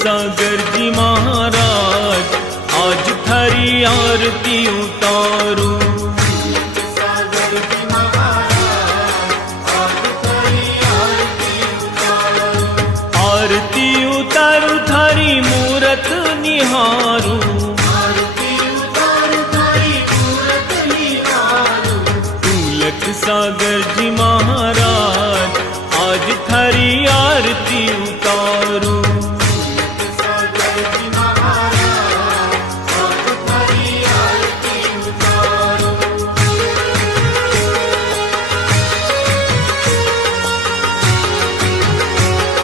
सागर जी महाराज आज थारी आरती उतारू। आरती उतारू थारी मूरत निहारू।